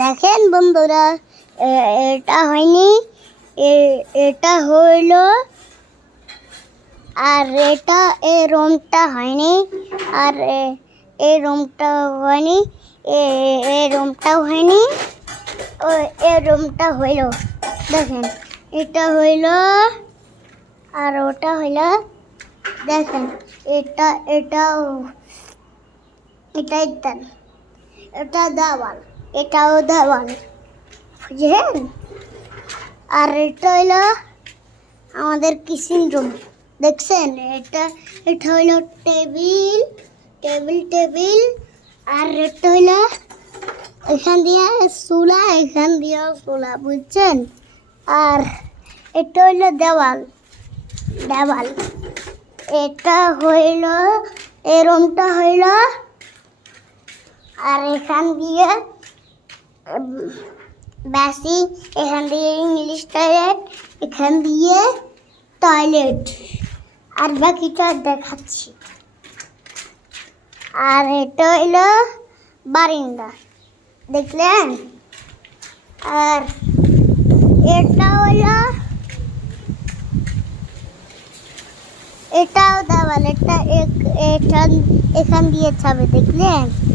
দেখেন বন্ধুরা, এটা হয়নি, এটা হইল, আর এটা এই রুমটা হয়নি, আর এই রুমটা হয়নি, এই রুমটাও হয়নি, এই রুমটা হইল। দেখেন এটা হইল, আর ওটা হইল। দেখেন এটাও এটা দেওয়াল, এটাও দেওয়াল, বুঝলেন? আর এটা হইল আমাদের কিচেন রুম। দেখছেন, এটা হইল টেবিল, আর এটা হইল এখান দিয়ে চুলা, এখান দিয়ে চুলা, বুঝছেন? আর এটা হইল দেওয়াল। এটা হইল এই রুমটা হইল, আর এখান দিয়ে বেসি, এখান দিয়ে ইংলিশ টয়লেট, এখান দিয়ে টয়লেট, আর বাকিটা দেখাচ্ছি। আর এটা হইল বারান্দা, দেখলেন? আর এটা হইল, এটাও দেওয়াল, এটা এখান দিয়ে ছাবে, দেখলেন?